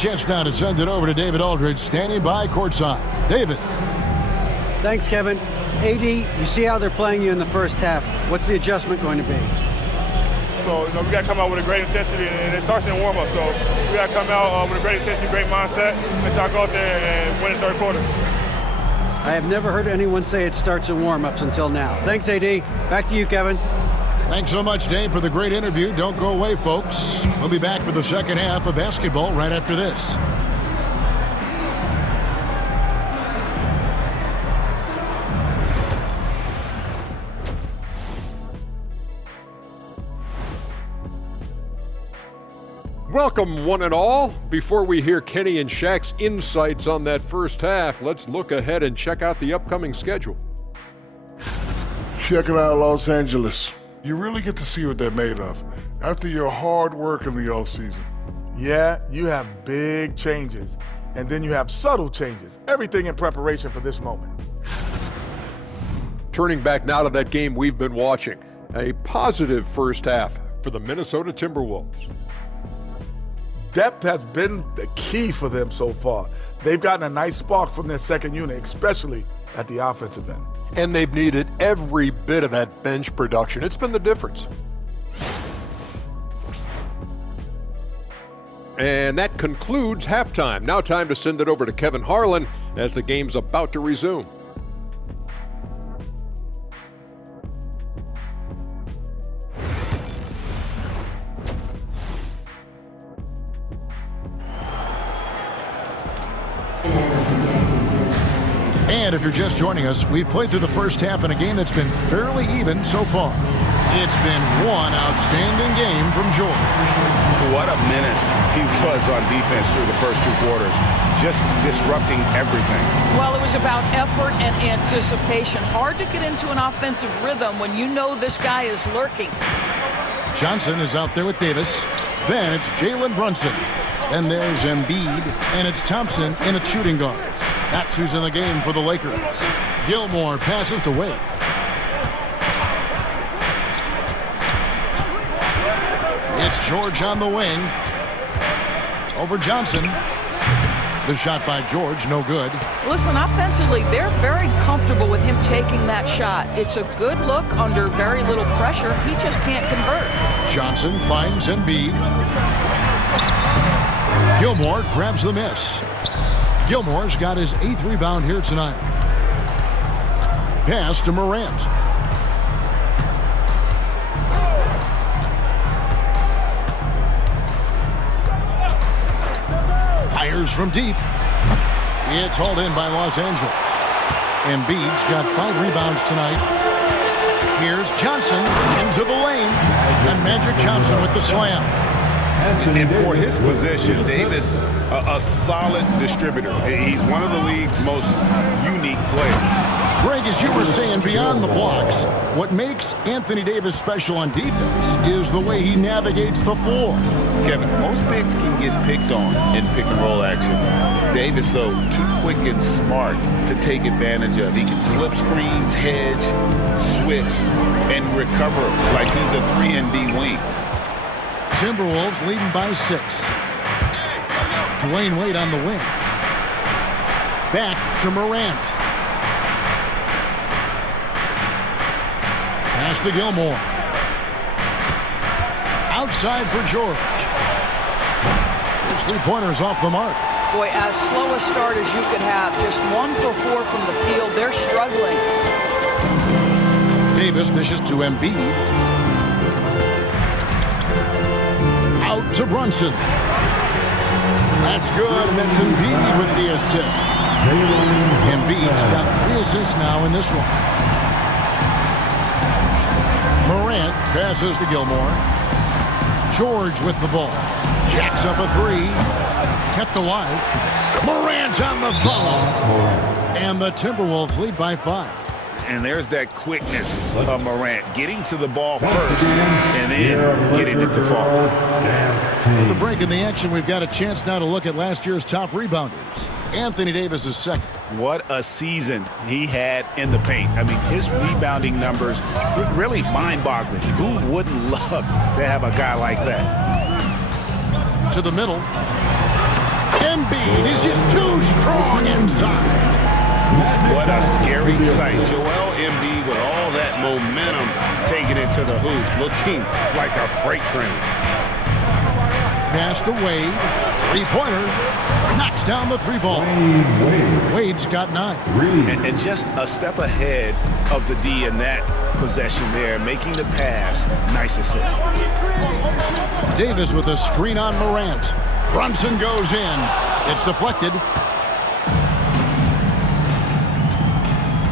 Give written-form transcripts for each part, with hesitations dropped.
Chance now to send it over to David Aldridge, standing by courtside. David. Thanks, Kevin. AD, you see how they're playing you in the first half. What's the adjustment going to be? So, we got to come out with a great intensity, and it starts in warm-up. So we got to come out with a great intensity, great mindset, and try to go out there and win the third quarter. I have never heard anyone say it starts in warm-ups until now. Thanks, AD. Back to you, Kevin. Thanks so much, Dave, for the great interview. Don't go away, folks. We'll be back for the second half of basketball right after this. Welcome, one and all. Before we hear Kenny and Shaq's insights on that first half, let's look ahead and check out the upcoming schedule. Checking out Los Angeles. You really get to see what they're made of after your hard work in the offseason. Yeah, you have big changes, and then you have subtle changes. Everything in preparation for this moment. Turning back now to that game we've been watching. A positive first half for the Minnesota Timberwolves. Depth has been the key for them so far. They've gotten a nice spark from their second unit, especially at the offensive end. And they've needed every bit of that bench production. It's been the difference. And that concludes halftime. Now time to send it over to Kevin Harlan as the game's about to resume. And if you're just joining us, we've played through the first half in a game that's been fairly even so far. It's been one outstanding game from George. What a menace he was on defense through the first two quarters, just disrupting everything. Well, it was about effort and anticipation. Hard to get into an offensive rhythm when you know this guy is lurking. Johnson is out there with Davis. Then it's Jalen Brunson. Then there's Embiid, and it's Thompson in a shooting guard. That's who's in the game for the Lakers. Gilmore passes to Wade. It's George on the wing. Over Johnson. The shot by George, no good. Listen, offensively, they're very comfortable with him taking that shot. It's a good look under very little pressure. He just can't convert. Johnson finds Embiid. Gilmore grabs the miss. Gilmore's got his 8th rebound here tonight. Pass to Morant. Fires from deep. It's hauled in by Los Angeles. Embiid's got 5 rebounds tonight. Here's Johnson into the lane. And Magic Johnson with the slam. And for his position, Davis, a solid distributor. He's one of the league's most unique players. Greg, as you were saying, beyond the blocks, what makes Anthony Davis special on defense is the way he navigates the floor. Kevin, most bigs can get picked on in pick-and-roll action. Davis, though, too quick and smart to take advantage of. He can slip screens, hedge, switch, and recover like he's a 3-and-D wing. Timberwolves leading by 6. Dwayne Wade on the wing. Back to Morant. Pass to Gilmore. Outside for George. His 3-pointer's off the mark. Boy, as slow a start as you could have. Just 1 for 4 from the field. They're struggling. Davis dishes to Embiid. Out to Brunson. That's good, and that's Embiid with the assist. Embiid's got 3 assists now in this one. Morant passes to Gilmore. George with the ball. Jacks up a 3. Kept alive. Morant on the follow. And the Timberwolves lead by 5. And there's that quickness of Morant getting to the ball first and then getting it to fall. With the break in the action, we've got a chance now to look at last year's top rebounders. Anthony Davis is second. What a season he had in the paint. I mean, his rebounding numbers really mind-boggling. Who wouldn't love to have a guy like that? To the middle. Wade is just too strong inside. What a scary sight. Joel Embiid with all that momentum taking it to the hoop, looking like a freight train. Pass to Wade. Three-pointer. Knocks down the three ball. Wade's got 9. And just a step ahead of the D in that possession there, making the pass. Nice assist. Davis with a screen on Morant. Brunson goes in. It's deflected.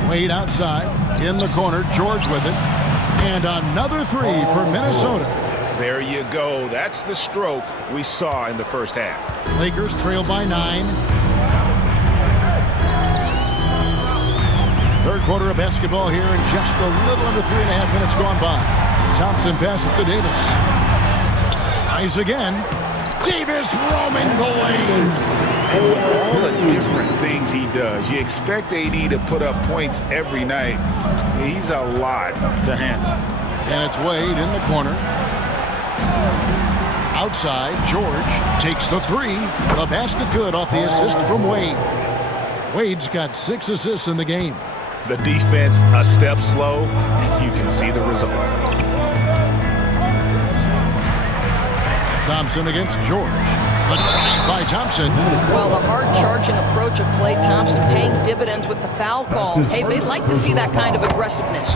Wade outside. In the corner. George with it. And another three for Minnesota. There you go. That's the stroke we saw in the first half. Lakers trail by 9. Third quarter of basketball here, and just a little under 3.5 minutes gone by. Thompson passes to Davis. Tries again. Davis roaming the lane. And with all the different things he does, you expect AD to put up points every night. He's a lot to handle. And it's Wade in the corner. Outside, George takes the three. The basket good off the assist from Wade. Wade's got 6 assists in the game. The defense a step slow, and you can see the results. Thompson against George. The drive by Thompson. Well, the hard-charging approach of Klay Thompson paying dividends with the foul call. Hey, they'd like to see that kind of aggressiveness.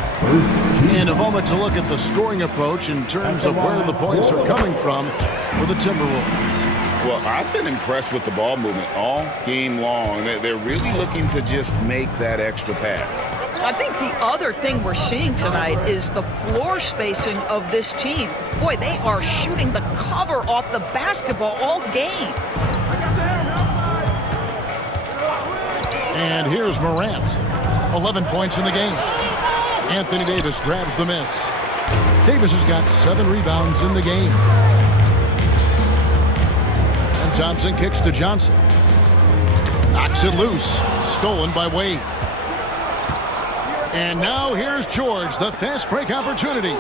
In a moment to look at the scoring approach in terms of where the points are coming from for the Timberwolves. Well, I've been impressed with the ball movement all game long. They're really looking to just make that extra pass. I think the other thing we're seeing tonight is the floor spacing of this team. Boy, they are shooting the cover off the basketball all game. And here's Morant. 11 points in the game. Anthony Davis grabs the miss. Davis has got 7 rebounds in the game. And Thompson kicks to Johnson. Knocks it loose. Stolen by Wade. And now here's George, the fast break opportunity.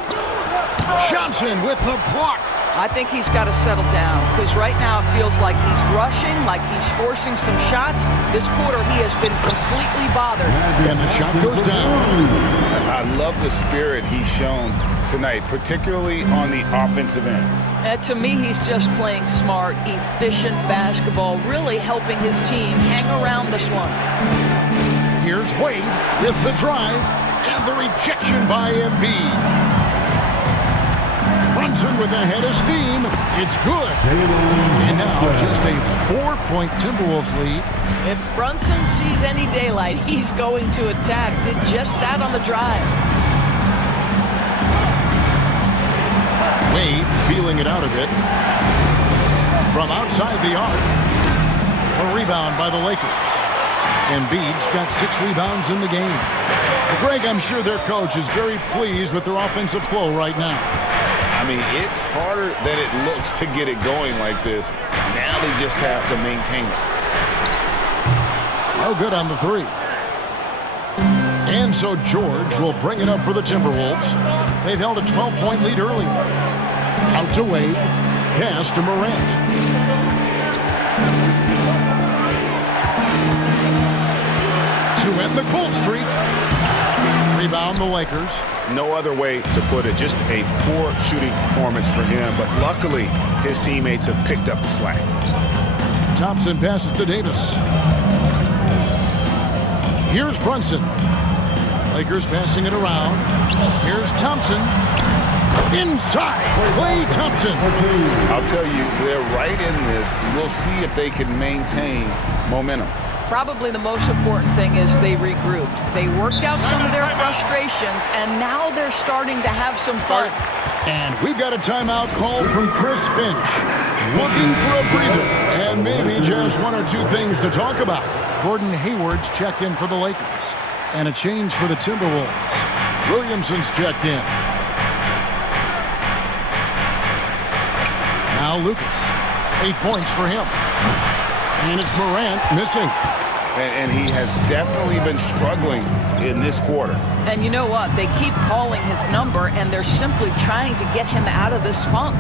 Johnson with the block. I think he's got to settle down because right now it feels like he's rushing, like he's forcing some shots. This quarter he has been completely bothered. And the shot goes down. I love the spirit he's shown tonight, particularly on the offensive end. To me, he's just playing smart, efficient basketball, really helping his team hang around this one. Here's Wade with the drive and the rejection by Embiid. Brunson with a head of steam. It's good. And now just a 4-point Timberwolves lead. If Brunson sees any daylight, he's going to attack. Did just that on the drive. Wade feeling it out a bit. From outside the arc. A rebound by the Lakers. Embiid's got 6 rebounds in the game. Greg, I'm sure their coach is very pleased with their offensive flow right now. I mean, it's harder than it looks to get it going like this. Now they just have to maintain it. No good on the 3. And so George will bring it up for the Timberwolves. They've held a 12-point lead early. Out to Wade. Pass to Morant. To end the cold streak. Rebound the Lakers. No other way to put it. Just a poor shooting performance for him. But luckily, his teammates have picked up the slack. Thompson passes to Davis. Here's Brunson. Lakers passing it around. Here's Thompson. Inside, Klay Thompson. I'll tell you, they're right in this. We'll see if they can maintain momentum. Probably the most important thing is they regrouped. They worked out some of their frustrations, and now they're starting to have some fun. And we've got a timeout called from Chris Finch. Looking for a breather, and maybe just 1 or 2 things to talk about. Gordon Hayward's checked in for the Lakers. And a change for the Timberwolves. Williamson's checked in. Now Lucas. 8 points for him. And it's Morant missing. And he has definitely been struggling in this quarter. And you know what? They keep calling his number, and they're simply trying to get him out of this funk.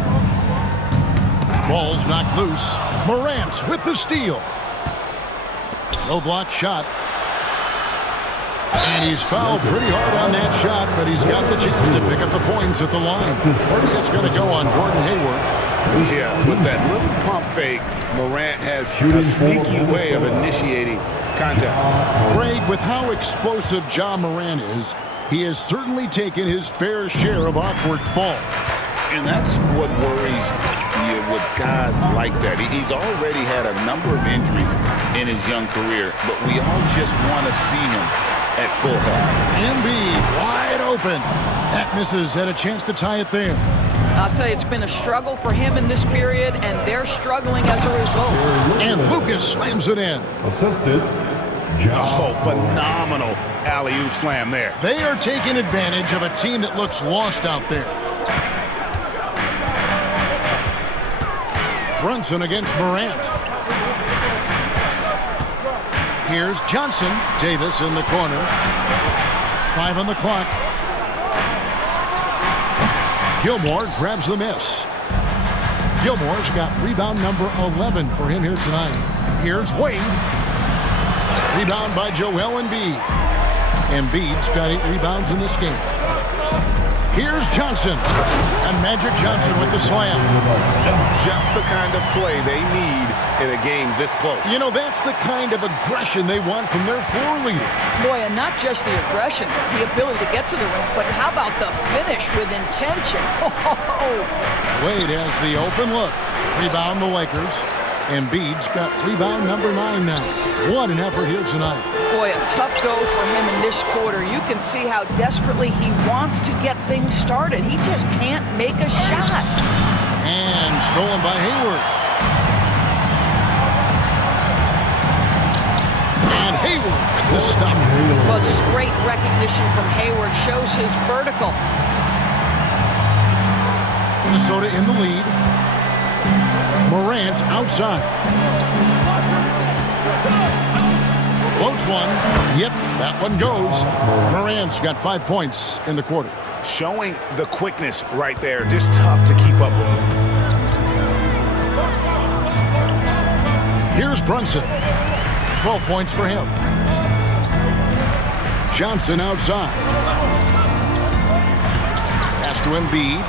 Ball's knocked loose. Morant with the steal. No block shot. And he's fouled pretty hard on that shot, but he's got the chance to pick up the points at the line. It's going to go on Gordon Hayward. Yeah, with that little pump fake, Morant has a sneaky way of initiating contact. Craig, with how explosive Ja Morant is, he has certainly taken his fair share of awkward falls. And that's what worries you with guys like that. He's already had a number of injuries in his young career, but we all just want to see him at full health. Embiid wide open. That misses. Had a chance to tie it there. I'll tell you, it's been a struggle for him in this period, and they're struggling as a result. And Lucas slams it in. Assisted. Oh, phenomenal alley-oop slam there. They are taking advantage of a team that looks lost out there. Brunson against Morant. Here's Johnson. Davis in the corner. 5 on the clock. Gilmore grabs the miss. Gilmore's got rebound number 11 for him here tonight. Here's Wade. Rebound by Joel Embiid. Embiid's got 8 rebounds in this game. Here's Johnson. And Magic Johnson with the slam. Just the kind of play they need in a game this close. You know, that's the kind of aggression they want from their floor leader. Boy, and not just the aggression, the ability to get to the rim, but how about the finish with intention? Wade has the open look. Rebound the Lakers. Embiid's got rebound number 9 now. What an effort here tonight. Boy, a tough go for him in this quarter. You can see how desperately he wants to get things started. He just can't make a shot. And stolen by Hayward. And Hayward with the stuff. Well, just great recognition from Hayward. Shows his vertical. Minnesota in the lead. Morant outside. Floats one. Yep, that one goes. Morant's got 5 points in the quarter. Showing the quickness right there. Just tough to keep up with him. Here's Brunson. 12 points for him. Johnson outside. Pass to Embiid.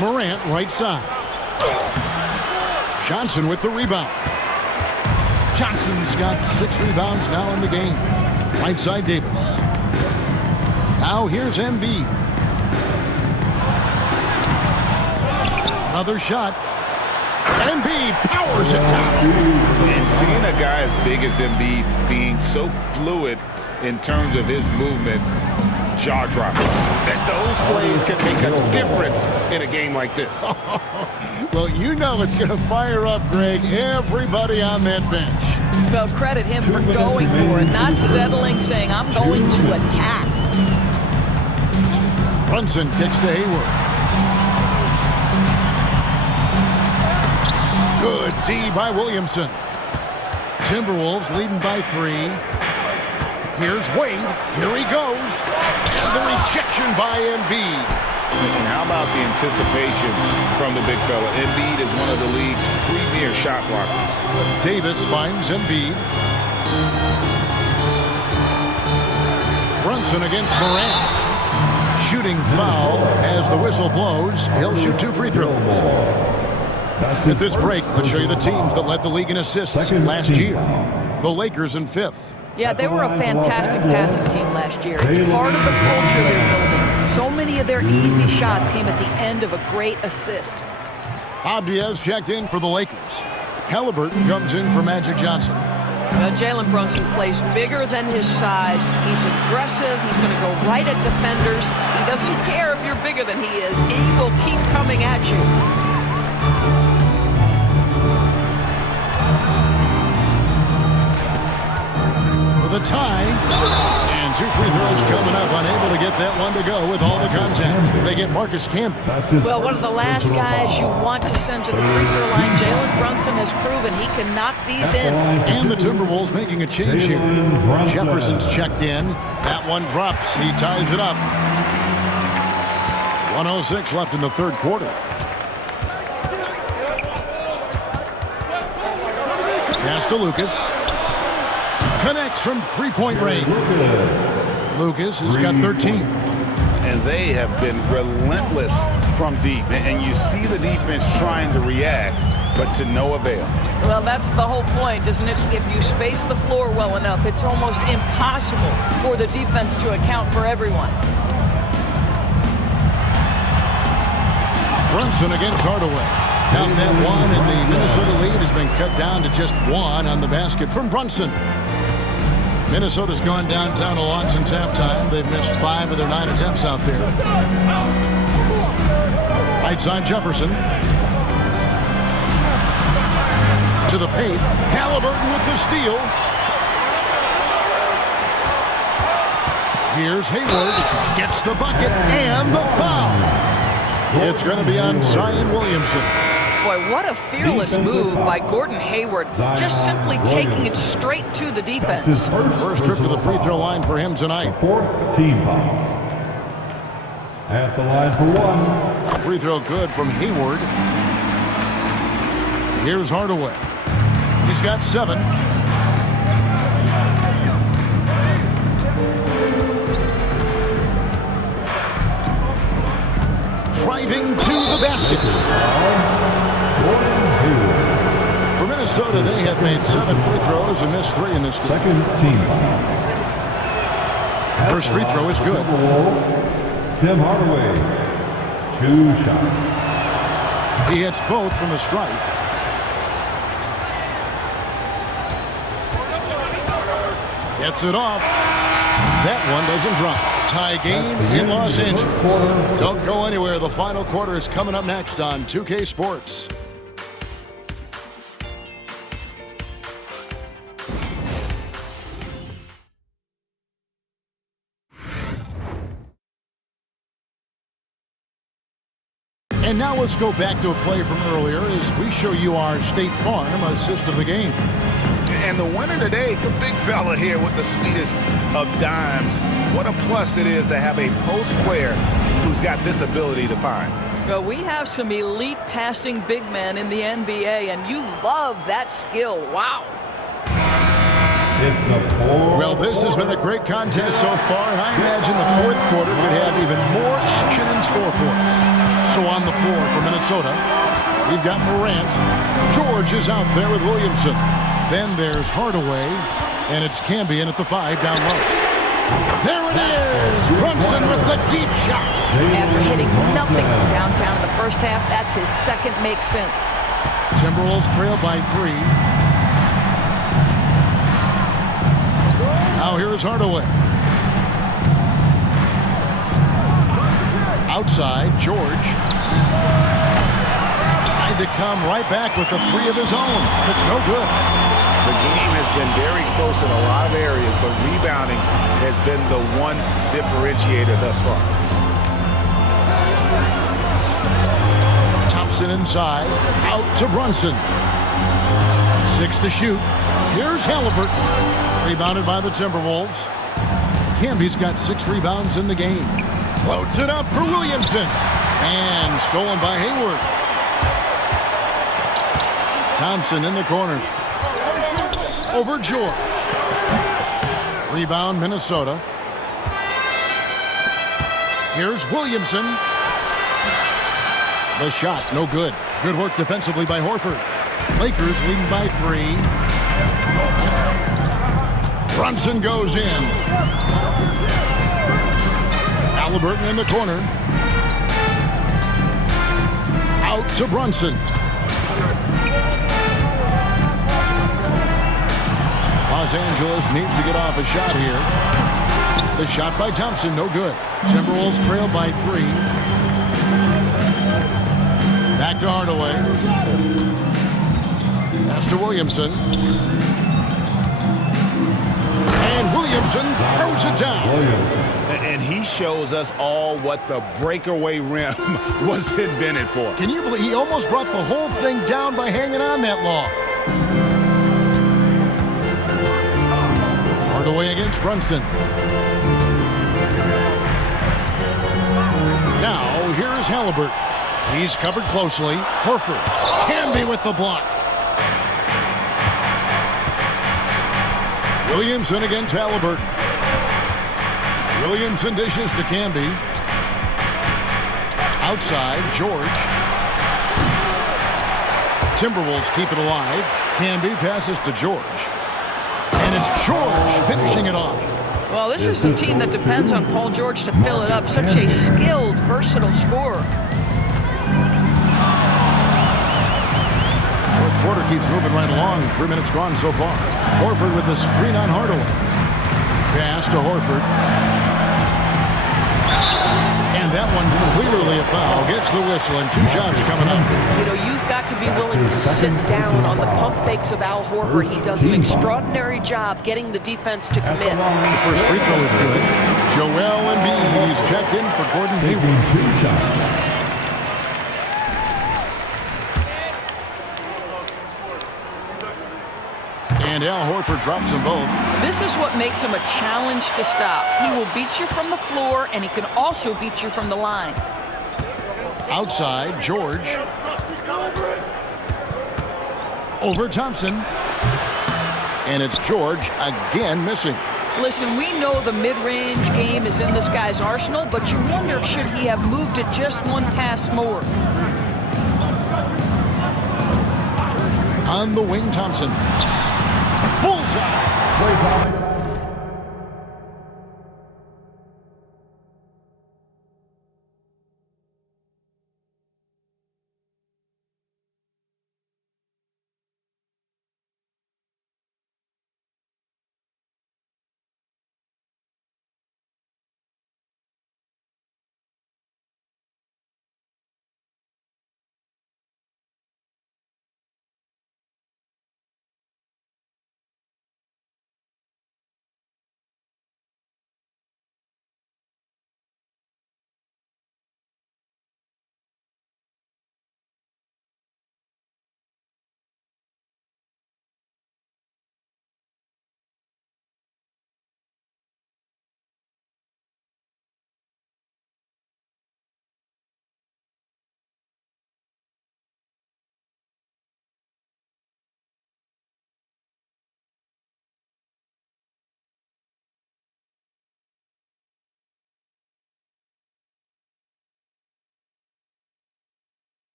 Morant right side. Johnson with the rebound. Johnson's got 6 rebounds now in the game. Right side Davis. Now here's Embiid. Another shot. Embiid powers it down. And seeing a guy as big as Embiid being so fluid in terms of his movement, jaw dropping. That those plays can make a difference in a game like this. Well, you know it's going to fire up, Greg, everybody on that bench. Well, credit him for going for it, not settling, saying, I'm going to attack. Brunson kicks to Hayward. Good D by Williamson. Timberwolves leading by 3. Here's Wade. Here he goes. And the rejection by Embiid. And how about the anticipation from the big fella? Embiid is one of the league's premier shot blockers. Davis finds Embiid. Brunson against Morant. Shooting foul as the whistle blows. He'll shoot 2 free throws. At this break, let's show you the teams that led the league in assists last year. The Lakers in 5th. Yeah, they were a fantastic passing team last year. It's part of the culture they're building. So many of their easy shots came at the end of a great assist. Abdias checked in for the Lakers. Halliburton comes in for Magic Johnson. Jalen Brunson plays bigger than his size. He's aggressive. He's going to go right at defenders. He doesn't care if you're bigger than he is. He will keep coming at you. The tie, and 2 free throws coming up, unable to get that one to go with all the contact. They get Marcus Camby. Well, one of the last guys you want to send to the free throw line. Jalen Brunson has proven he can knock these in. And the Timberwolves making a change here. Jefferson's checked in. That one drops. He ties it up. 1:06 left in the third quarter. to Lucas. Connects from three-point range. Lucas has got 13. And they have been relentless from deep. And you see the defense trying to react, but to no avail. Well, that's the whole point, isn't it? If you space the floor well enough, it's almost impossible for the defense to account for everyone. Brunson against Hardaway. Count that one, and the Minnesota lead has been cut down to just one on the basket from Brunson. Minnesota's gone downtown a lot since halftime. They've missed 5 of their 9 attempts out there. Right side Jefferson. To the paint. Halliburton with the steal. Here's Hayward. Gets the bucket and the foul. It's going to be on Zion Williamson. Boy, what a fearless move by Gordon Hayward, just simply taking it straight to the defense. First trip to the free throw line for him tonight. 4th team foul. At the line for 1. Free throw good from Hayward. Here's Hardaway. He's got 7. Driving to the basket. For Minnesota, they have made 7 free throws and missed 3 in this game. 2nd team foul. First free throw is good. Tim Hardaway. 2 shots. He hits both from the stripe. Gets it off. That one doesn't drop. Tie game in Los Angeles. Don't go anywhere. The final quarter is coming up next on 2K Sports. And now let's go back to a play from earlier as we show you our State Farm assist of the game. And the winner today, the big fella here with the sweetest of dimes. What a plus it is to have a post player who's got this ability to find. Well, we have some elite passing big men in the NBA, and you love that skill. Wow. Well, this has been a great contest so far, and I imagine the fourth quarter could have even more action in store for us. So on the floor for Minnesota, we've got Morant. George is out there with Williamson. Then there's Hardaway, and it's Cambion at the 5 down low. There it is! Brunson with the deep shot. After hitting nothing from downtown in the first half, that's his second make sense. Timberwolves trail by 3. Now here's Hardaway. Outside, George. Trying to come right back with the 3 of his own. It's no good. The game has been very close in a lot of areas, but rebounding has been the one differentiator thus far. Thompson inside, out to Brunson. 6 to shoot. Here's Halliburton. Rebounded by the Timberwolves. Camby's got 6 rebounds in the game. Floats it up for Williamson. And stolen by Hayward. Thompson in the corner. Over George. Rebound, Minnesota. Here's Williamson. The shot, no good. Good work defensively by Horford. Lakers leading by 3. Brunson goes in. Halliburton in the corner. Out to Brunson. Los Angeles needs to get off a shot here. The shot by Thompson, no good. Timberwolves trail by 3. Back to Hardaway. Pass to Williamson. And Williamson throws it down. And he shows us all what the breakaway rim was invented for. Can you believe he almost brought the whole thing down by hanging on that long? Hardaway against Brunson. Now, here's Halliburton. He's covered closely. Horford. Camby with the block. Williamson against Halliburton. Williamson dishes to Camby. Outside, George. Timberwolves keep it alive. Camby passes to George. And it's George finishing it off. Well, this is a team that depends on Paul George to fill it up. Such a skilled, versatile scorer. Fourth quarter keeps moving right along. 3 minutes gone so far. Horford with the screen on Hardaway. Pass to Horford. And that one clearly a foul. Gets the whistle and 2 shots coming up. You know, you've got to be willing to sit down on the pump fakes of Al Horford. He does an extraordinary job getting the defense to commit. The first free throw is good. Joel Embiid, he's checked in for Gordon Hayward. 2 shots. And Al Horford drops them both. This is what makes him a challenge to stop. He will beat you from the floor, and he can also beat you from the line. Outside, George. Over Thompson. And it's George again missing. Listen, we know the mid-range game is in this guy's arsenal, but you wonder, should he have moved it just one pass more? On the wing, Thompson. Bullseye.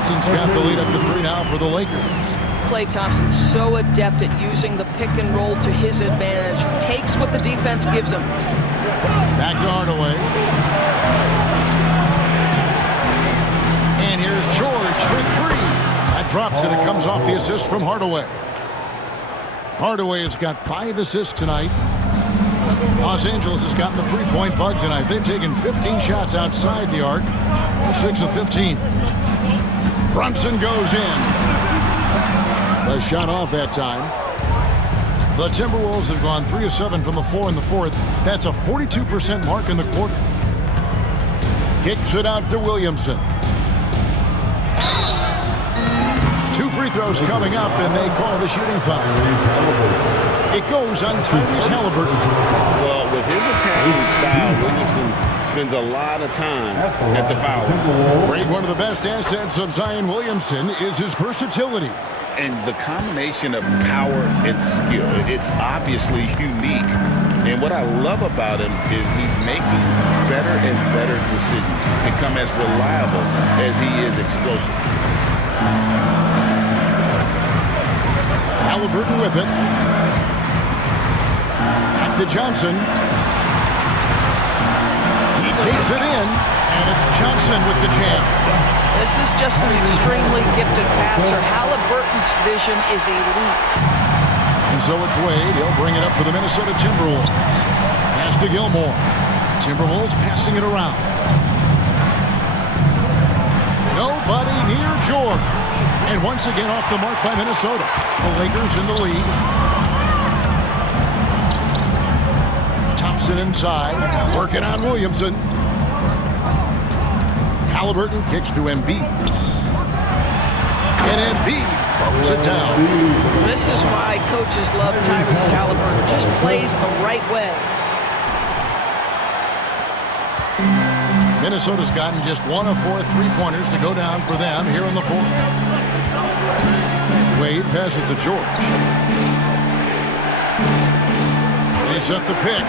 Thompson's got the lead up to 3 now for the Lakers. Klay Thompson's so adept at using the pick and roll to his advantage. Takes what the defense gives him. Back to Hardaway. And here's George for 3. That drops and it comes off the assist from Hardaway. Hardaway has got 5 assists tonight. Los Angeles has gotten the 3-point bug tonight. They've taken 15 shots outside the arc. 6 of 15. Brunson goes in. The shot off that time. The Timberwolves have gone 3 of 7 from the floor in the fourth. That's a 42% mark in the quarter. Kicks it out to Williamson. 2 free throws coming up, and they call the shooting foul. It goes on Tyrese Halliburton. Well, with his attacking style, Williamson spends a lot of time at the foul line. Great, one of the best assets of Zion Williamson is his versatility. And the combination of power and skill, it's obviously unique. And what I love about him is he's making better and better decisions. He's become as reliable as he is explosive. Halliburton with it. Back to Johnson. He takes it in, and it's Johnson with the jam. This is just an extremely gifted passer. Halliburton's vision is elite. And so it's Wade. He'll bring it up for the Minnesota Timberwolves. Pass to Gilmore. Timberwolves passing it around. Nobody near George. And once again off the mark by Minnesota. The Lakers in the lead. Thompson inside. Working on Williamson. Halliburton kicks to Embiid. And Embiid throws it down. This is why coaches love Tyrese Halliburton. Just plays the right way. Minnesota's gotten just 1 of 4 3-pointers to go down for them here in the fourth. Wade passes to George. They set the pick.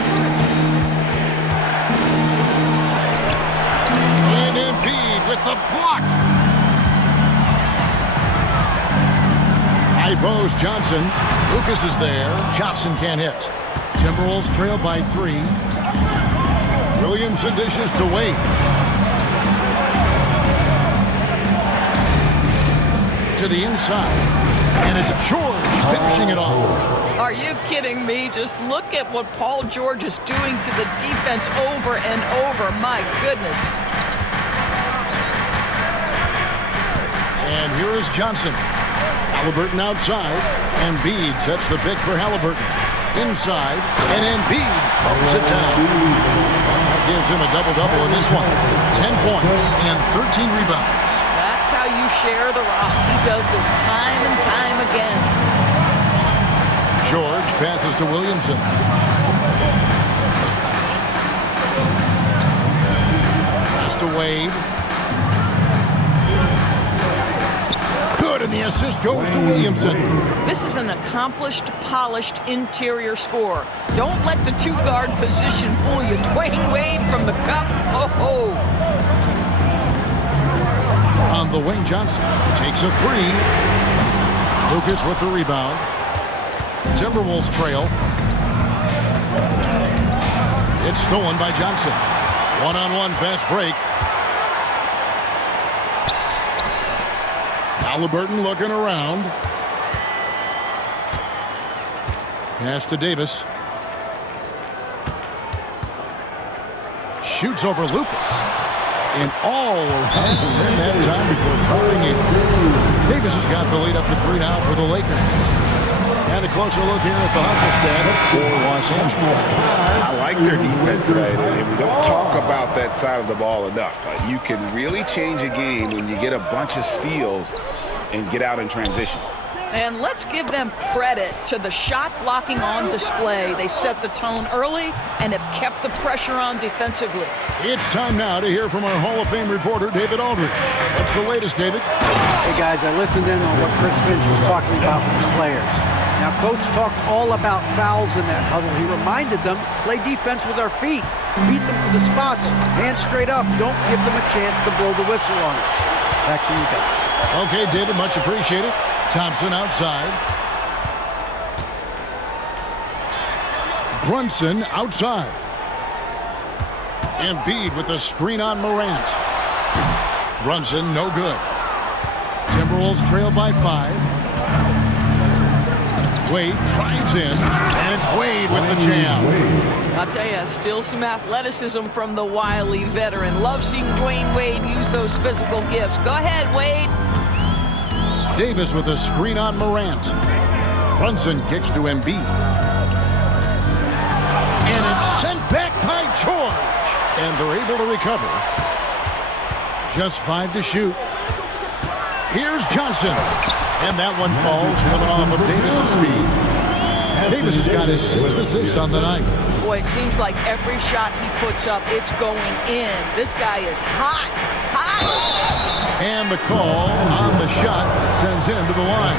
And Embiid with the block. High post Johnson. Lucas is there. Johnson can't hit. Timberwolves trail by 3. Williamson dishes to Wade. To the inside. And it's George finishing it off. Are you kidding me? Just look at what Paul George is doing to the defense over and over. My goodness. And here is Johnson. Halliburton outside. Embiid sets the pick for Halliburton. Inside. And Embiid throws it down. That gives him a double-double in this one. 10 points and 13 rebounds. That's how you share the rock. He does this time and time again. George passes to Williamson. Pass to Wade. Good, and the assist goes to Williamson. This is an accomplished, polished interior scorer. Don't let the 2-guard position fool you. Dwayne Wade from the cup. Oh. On the wing, Johnson takes a 3. Lucas with the rebound. Timberwolves trail. It's stolen by Johnson. One-on-one fast break. Halliburton looking around. Pass to Davis. Shoots over Lucas. And all around the rim that time before dropping it. Davis has got the lead up to 3 now for the Lakers. And a closer look here at the hustle stats for Los Angeles. I like their defense tonight, and we don't talk about that side of the ball enough. You can really change a game when you get a bunch of steals and get out in transition. And let's give them credit to the shot blocking on display. They set the tone early and have kept the pressure on defensively. It's time now to hear from our Hall of Fame reporter, David Aldridge. What's the latest, David? Hey, guys, I listened in on what Chris Finch was talking about with his players. Now, Coach talked all about fouls in that huddle. He reminded them, play defense with our feet. Beat them to the spots. Hands straight up. Don't give them a chance to blow the whistle on us. Back to you guys. Okay, David, much appreciated. Thompson outside. Brunson outside. Embiid with a screen on Morant. Brunson, no good. Timberwolves trail by 5. Wade drives in, and it's Wade with the jam. I'll tell you, still some athleticism from the wily veteran. Love seeing Dwayne Wade use those physical gifts. Go ahead, Wade. Davis with a screen on Morant. Brunson kicks to Embiid. And it's sent back by George. And they're able to recover. Just 5 to shoot. Here's Johnson. And that one falls coming off of Davis's feet. Davis has got his 6th assist on the night. Boy, it seems like every shot he puts up, it's going in. This guy is hot. Hot! And the call on the shot sends him to the line.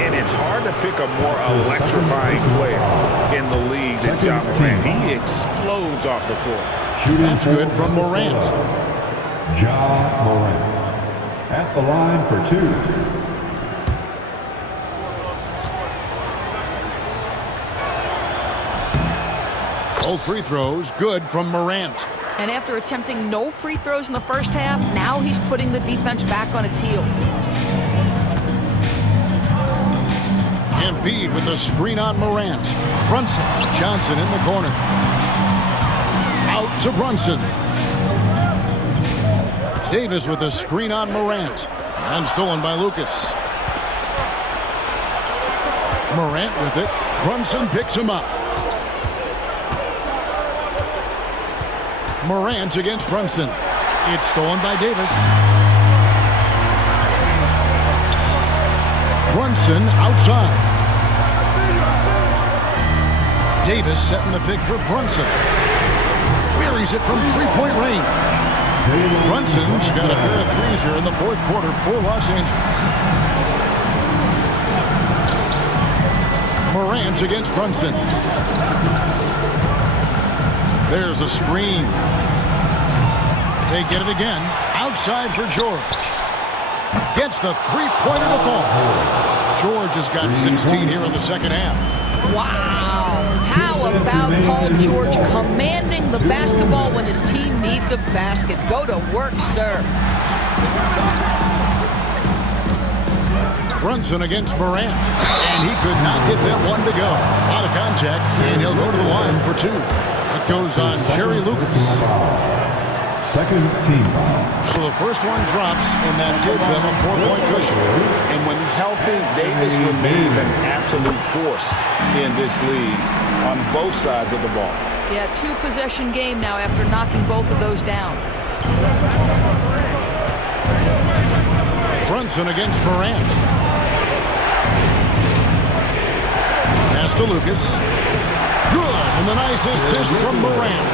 And it's hard to pick a more electrifying player in the league than Ja Morant. He explodes off the floor. That's good from Morant. Ja Morant at the line for 2. Both free throws good from Morant. And after attempting no free throws in the first half, now he's putting the defense back on its heels. Embiid with a screen on Morant. Brunson. Johnson in the corner. Out to Brunson. Davis with a screen on Morant. And stolen by Lucas. Morant with it. Brunson picks him up. Morant against Brunson. It's stolen by Davis. Brunson outside. Davis setting the pick for Brunson. Wearies it from three-point range. Brunson's got a pair of threes here in the 4th quarter for Los Angeles. Morant against Brunson. There's a screen. They get it again. Outside for George. Gets the three-pointer to fall. George has got 16 here in the second half. Wow. How about Paul George commanding the basketball when his team needs a basket? Go to work, sir. Brunson against Morant. And he could not get that one to go. Out of contact, and he'll go to the line for 2. That goes on Jerry Lucas. Second team foul. So the first one drops, and that gives them a 4-point cushion. And when healthy, Davis remains an absolute force in this league on both sides of the ball. Yeah, 2-possession game now after knocking both of those down. Brunson against Morant. Pass to Lucas. Good, and the nice assist from Morant.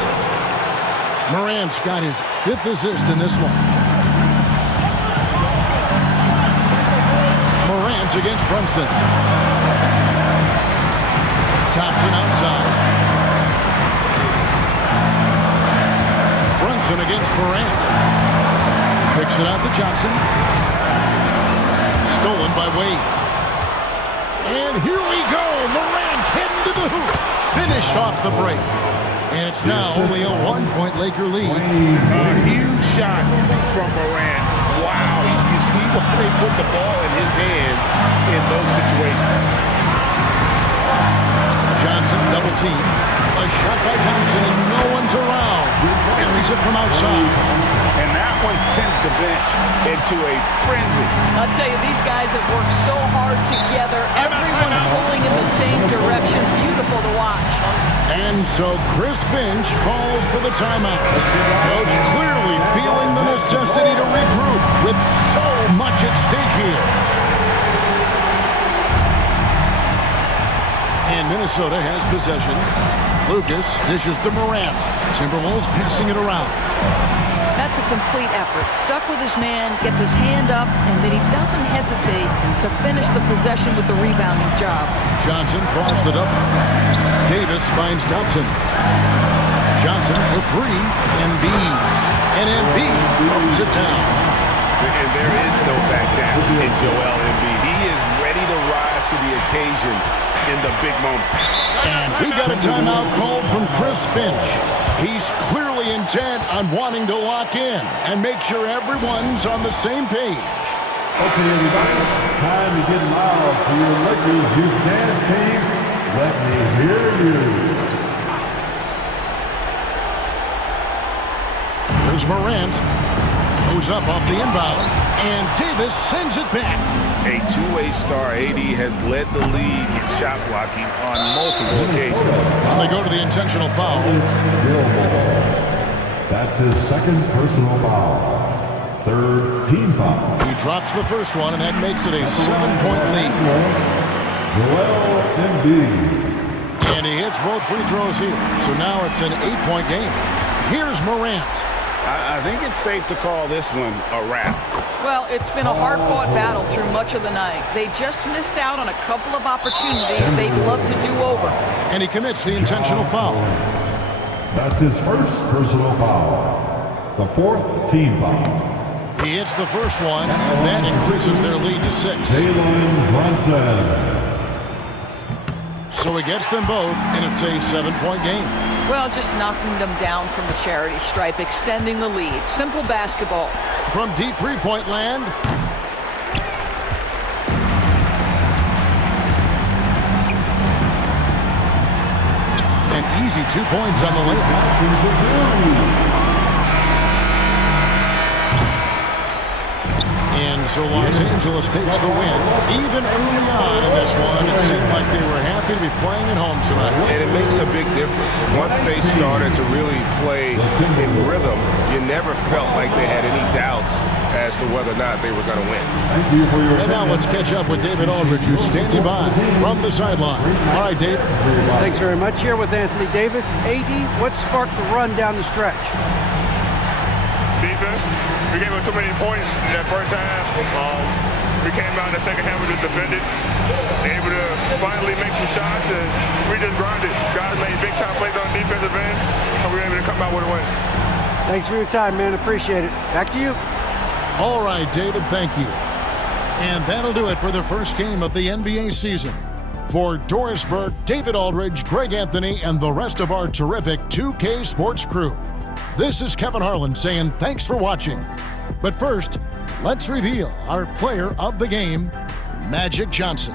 Morant's got his 5th assist in this one. Morant against Brunson. Thompson outside. Brunson against Morant. Picks it out to Johnson. Stolen by Wade. And here we go. Morant heading to the hoop. Finished off the break. And it's now only a 1-point Laker lead. A huge shot from Morant. Wow. You see why they put the ball in his hands in those situations. Johnson double team. A shot by Thompson. No one's around. Carries it from outside. And that one sends the bench into a frenzy. I'll tell you, these guys have worked so hard together. Everyone pulling in the same direction. Beautiful to watch. And so Chris Finch calls for the timeout. Coach clearly feeling the necessity to regroup with so much at stake here. And Minnesota has possession. Lucas dishes to Morant. Timberwolves passing it around. That's a complete effort. Stuck with his man, gets his hand up, and then he doesn't hesitate to finish the possession with the rebounding job. Johnson draws the double. Davis finds Thompson. Johnson for 3. Embiid. And Embiid throws it down. And there is no back down in Joel Embiid. He is ready to rise to the occasion in the big moment. And we've got a timeout called from Chris Finch. He's clearly intent on wanting to lock in and make sure everyone's on the same page. Okay, everybody, time to get loud for your Lakers Buchanan team. Let me hear you. Here's Morant. Goes up off the inbound, and Davis sends it back. A two-way star, AD has led the league in shot blocking on multiple occasions. And they go to the intentional foul. That's his second personal foul. Third team foul. He drops the first one, and that makes it a 7-point lead. Joel Embiid. And he hits both free throws here. So now it's an 8-point game. Here's Morant. I think it's safe to call this one a wrap. Well, it's been a hard-fought battle through much of the night. They just missed out on a couple of opportunities they'd love to do over. And he commits the intentional foul. That's his first personal foul. The fourth team foul. He hits the first one, and that increases their lead to 6. Jalen Brunson. So he gets them both, and it's a 7-point game. Well, just knocking them down from the charity stripe, extending the lead. Simple basketball. From deep three-point land. An easy 2 points on the layup. And so Los Angeles takes the win. Even early on in this one, it seemed like they were happy to be playing at home tonight. And it makes a big difference. Once they started to really play in rhythm, you never felt like they had any doubts as to whether or not they were going to win. And now let's catch up with David Aldridge, who's standing by from the sideline. All right, Dave. Thanks very much. Here with Anthony Davis. AD, what sparked the run down the stretch? Defense. We gave them too many points in that first half. We came out in the second half, we just defended. Able to finally make some shots, and we just grinded. Guys made big-time plays on the defensive end, and we were able to come out with a win. Thanks for your time, man. Appreciate it. Back to you. All right, David, thank you. And that'll do it for the first game of the NBA season. For Doris Burke, David Aldridge, Greg Anthony, and the rest of our terrific 2K Sports crew, this is Kevin Harlan saying thanks for watching. But first, let's reveal our player of the game, Magic Johnson.